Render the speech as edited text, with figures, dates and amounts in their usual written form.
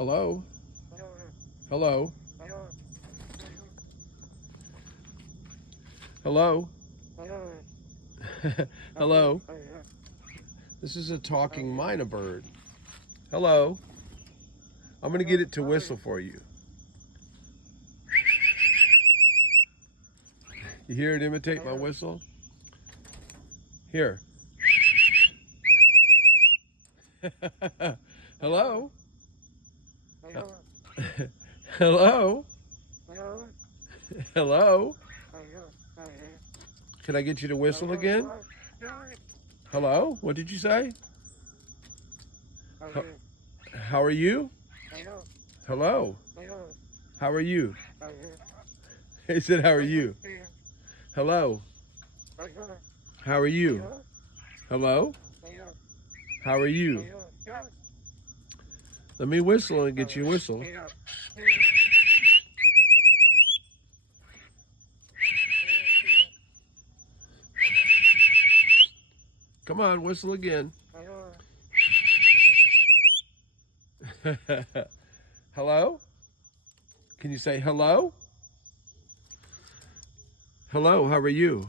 Hello? Hello? Hello? Hello? This is a talking Mynah bird. Hello? I'm going to get it to whistle for you. You hear it imitate my whistle? Here. Hello? Hello? Hello? Can I get you to whistle again? Hello? What did you say? How are you? Hello? How are you? He said, how are you? Hello? How are you? Hello? How are you? Let me whistle and get you a whistle. Come on, whistle again. Hello? Can you say hello? Hello, how are you?